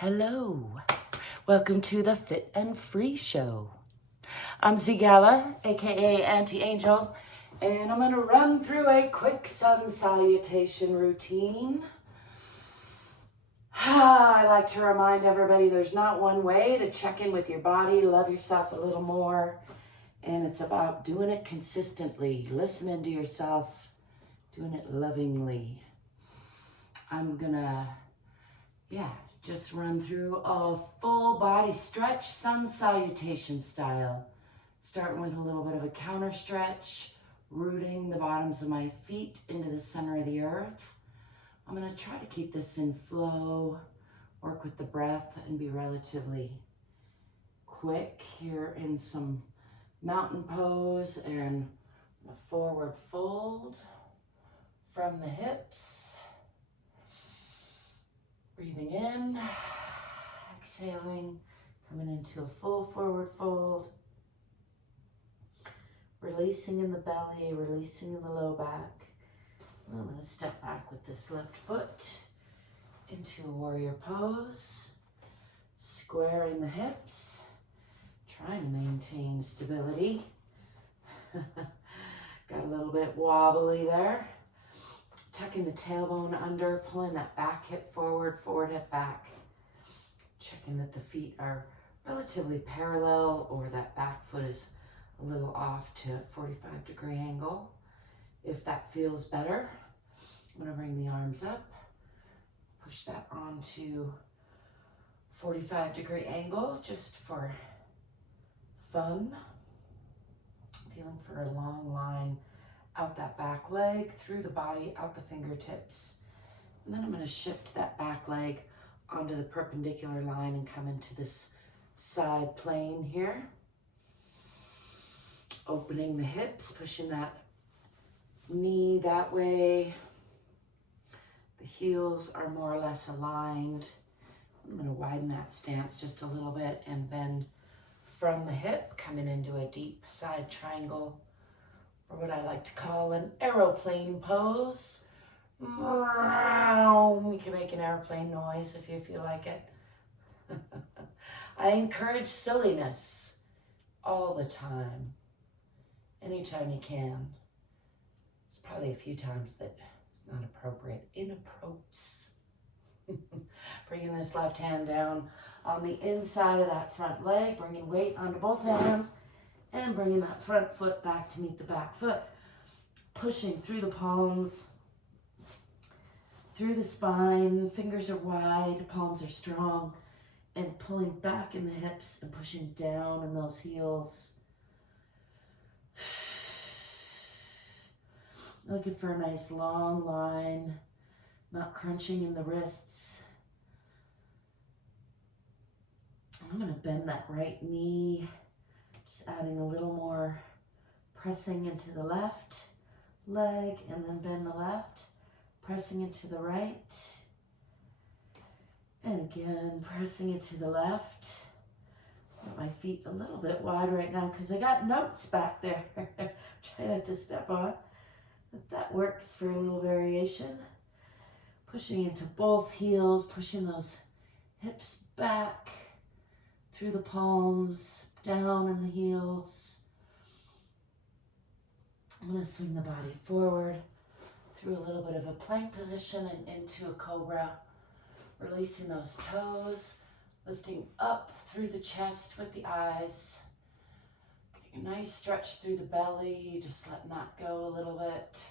Hello, welcome to the Fit and Free Show. I'm ZGALA, aka Auntie Angel, and I'm gonna run through a quick sun salutation routine. I like to remind everybody there's not one way to check in with your body, love yourself a little more, and it's about doing it consistently, listening to yourself, doing it lovingly. I'm gonna, just run through a full body stretch, sun salutation style. Starting with a little bit of a counter stretch, rooting the bottoms of my feet into the center of the earth. I'm gonna try to keep this in flow, work with the breath, and be relatively quick here in some mountain pose and a forward fold from the hips. Breathing in, exhaling, coming into a full forward fold. Releasing in the belly, releasing in the low back. And I'm going to step back with this left foot into a warrior pose. Squaring the hips, trying to maintain stability. Got a little bit wobbly there. Tucking the tailbone under, pulling that back hip forward, forward hip back. Checking that the feet are relatively parallel or that back foot is a little off to a 45-degree angle. If that feels better, I'm going to bring the arms up, push that onto 45-degree angle just for fun. Feeling for a long line out that back leg, through the body, out the fingertips. And then I'm going to shift that back leg onto the perpendicular line and come into this side plane here. Opening the hips, pushing that knee that way. The heels are more or less aligned. I'm going to widen that stance just a little bit and bend from the hip, coming into a deep side triangle, or what I like to call an aeroplane pose. You can make an airplane noise if you feel like it. I encourage silliness all the time, anytime you can. It's probably a few times that it's not appropriate. Inappropriate. Bringing this left hand down on the inside of that front leg, bringing weight onto both hands, and bringing that front foot back to meet the back foot. Pushing through the palms, through the spine, fingers are wide, palms are strong, and pulling back in the hips and pushing down in those heels. Looking for a nice long line, not crunching in the wrists. I'm going to bend that right knee, just adding a little more pressing into the left leg, and then bend the left, pressing into the right, and again pressing into the left. Got my feet a little bit wide right now because I got notes back there. Try not to step on, but that works for a little variation. Pushing into both heels, pushing those hips back through the palms, down in the heels. I'm going to swing the body forward through a little bit of a plank position and into a cobra. Releasing those toes, lifting up through the chest with the eyes. Getting a nice stretch through the belly, just letting that go a little bit.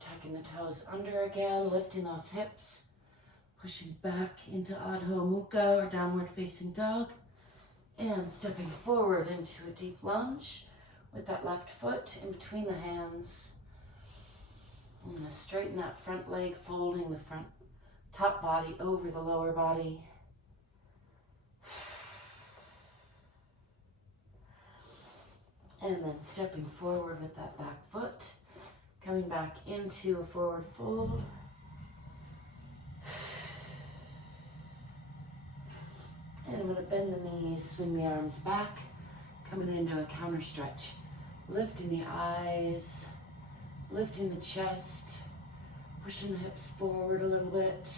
Tucking the toes under again, lifting those hips. Pushing back into Adho Mukha or downward facing dog, and stepping forward into a deep lunge with that left foot in between the hands. I'm going to straighten that front leg, folding the front top body over the lower body. And then stepping forward with that back foot, coming back into a forward fold. And I'm going to bend the knees, swing the arms back, coming into a counter stretch. Lifting the eyes, lifting the chest, Pushing the hips forward a little bit.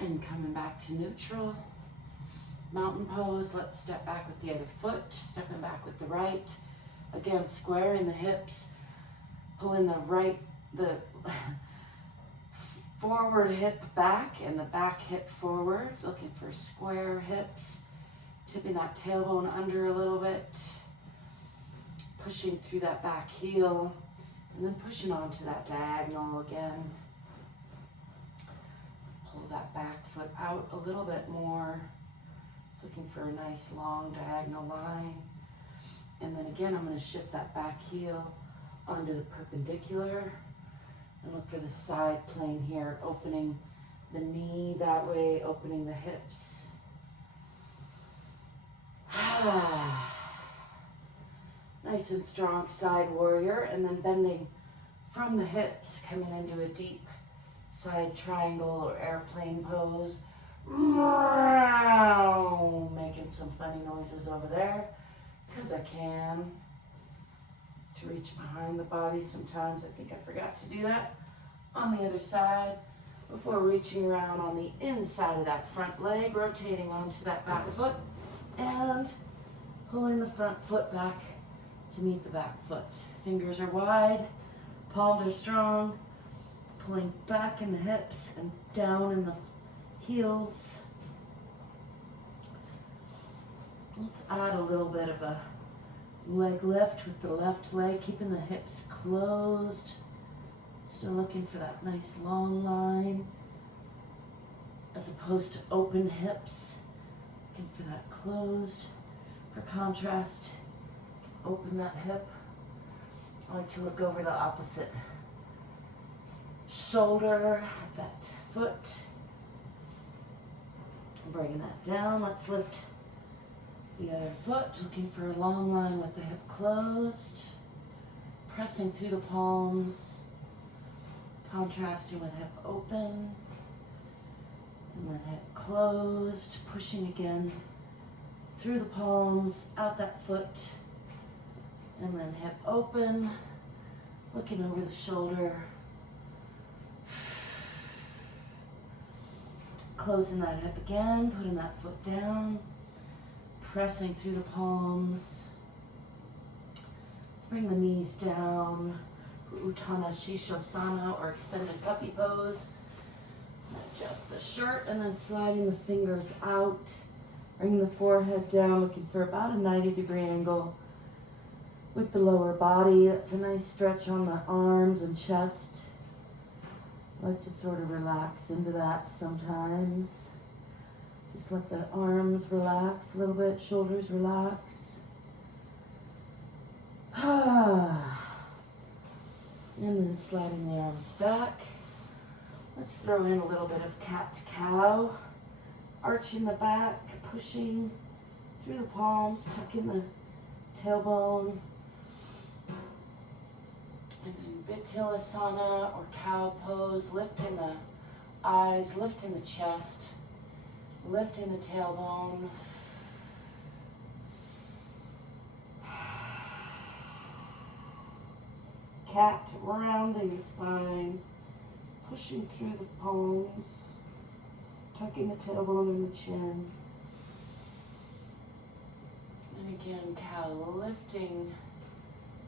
And coming back to neutral. Mountain pose. Let's step back with the other foot. Stepping back with the right. Again, squaring the hips. Pulling the forward hip back and the back hip forward. Looking for square hips. Tipping that tailbone under a little bit. Pushing through that back heel. And then pushing onto that diagonal again. Pull that back foot out a little bit more. Just looking for a nice long diagonal line. And then again, I'm going to shift that back heel onto the perpendicular. And look for the side plane here, opening the knee that way, opening the hips. Nice and strong side warrior, and then bending from the hips, coming into a deep side triangle or airplane pose. Making some funny noises over there, because I can. To reach behind the body sometimes. I think I forgot to do that on the other side before reaching around on the inside of that front leg, rotating onto that back foot and pulling the front foot back to meet the back foot. Fingers are wide, palms are strong, pulling back in the hips and down in the heels. Let's add a little bit of a leg lift with the left leg, keeping the hips closed. Still looking for that nice long line as opposed to open hips. Looking for that closed. For contrast, open that hip. I like to look over the opposite shoulder at that foot. Bringing that down. Let's lift the other foot, looking for a long line with the hip closed. Pressing through the palms. Contrasting with hip open. And then hip closed. Pushing again through the palms, out that foot. And then hip open. Looking over the shoulder. Closing that hip again, putting that foot down. Pressing through the palms. Let's bring the knees down. Uttana Shishosana or extended puppy pose. Adjust the shirt and then sliding the fingers out. Bring the forehead down, looking for about a 90-degree angle with the lower body. That's a nice stretch on the arms and chest. I like to sort of relax into that sometimes. Just let the arms relax a little bit, shoulders relax. And then sliding the arms back. Let's throw in a little bit of cat-cow. Arching the back, pushing through the palms, tucking the tailbone. And then Vittilasana or cow pose, lifting the eyes, lifting the chest. Lifting the tailbone. Cat, rounding the spine. Pushing through the palms. Tucking the tailbone and the chin. And again, cow, lifting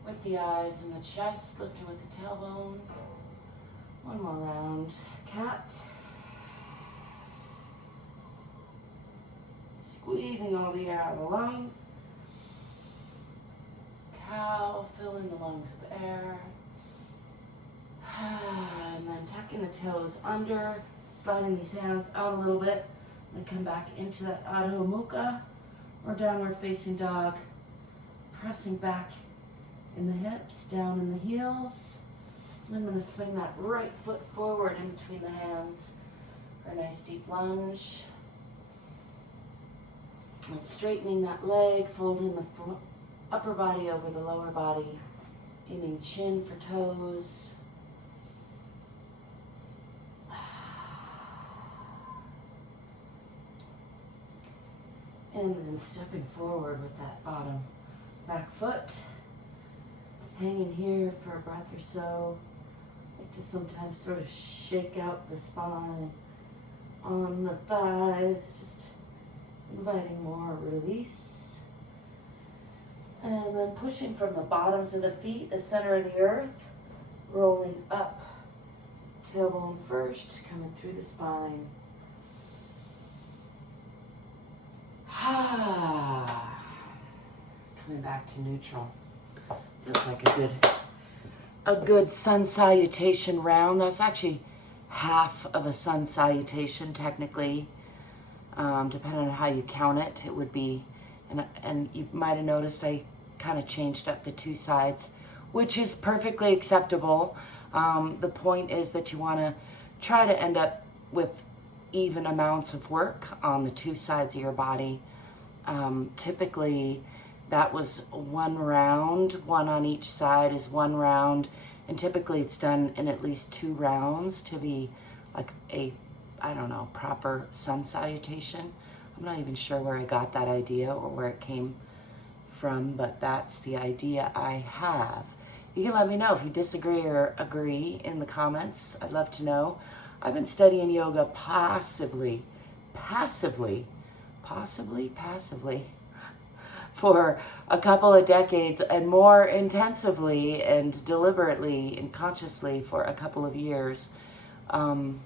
with the eyes and the chest. Lifting with the tailbone. One more round. Cat. Squeezing all the air out of the lungs. Cow, filling the lungs with air. And then tucking the toes under, sliding these hands out a little bit, and come back into that Adho Mukha or downward facing dog. Pressing back in the hips, down in the heels. I'm going to swing that right foot forward in between the hands for a nice deep lunge. And straightening that leg, folding the upper body over the lower body, aiming chin for toes. And then stepping forward with that bottom back foot. hanging here for a breath or so. I like to sometimes sort of shake out the spine on the thighs, just inviting more release. And then pushing from the bottoms of the feet, the center of the earth, rolling up, tailbone first, coming through the spine. Coming back to neutral. Feels like a good sun salutation round. That's actually half of a sun salutation technically. Depending on how you count it, it would be, and you might have noticed I kind of changed up the two sides, which is perfectly acceptable. The point is that you want to try to end up with even amounts of work on the two sides of your body. Typically that was one round, one on each side is one round, and typically it's done in at least 2 rounds to be like a, I don't know, proper sun salutation. I'm not even sure where I got that idea or where it came from, but that's the idea I have. You can let me know if you disagree or agree in the comments. I'd love to know. I've been studying yoga passively, for a couple of decades, and more intensively and deliberately and consciously for a couple of years. And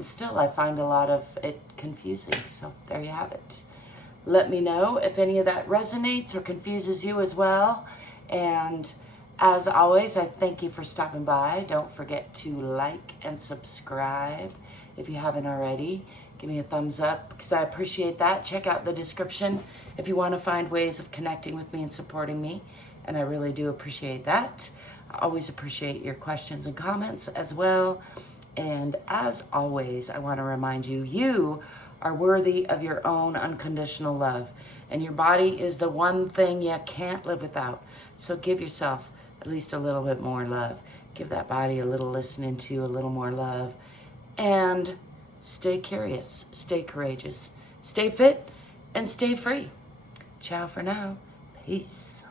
still I find a lot of it confusing, so there you have it. Let me know if any of that resonates or confuses you as well. And as always, I thank you for stopping by. Don't forget to like and subscribe if you haven't already. Give me a thumbs up because I appreciate that. Check out the description if you want to find ways of connecting with me and supporting me. And I really do appreciate that. I always appreciate your questions and comments as well. And as always, I want to remind you, you are worthy of your own unconditional love. And your body is the one thing you can't live without. So give yourself at least a little bit more love. Give that body a little listening to, a little more love. And stay curious, stay courageous, stay fit, and stay free. Ciao for now. Peace.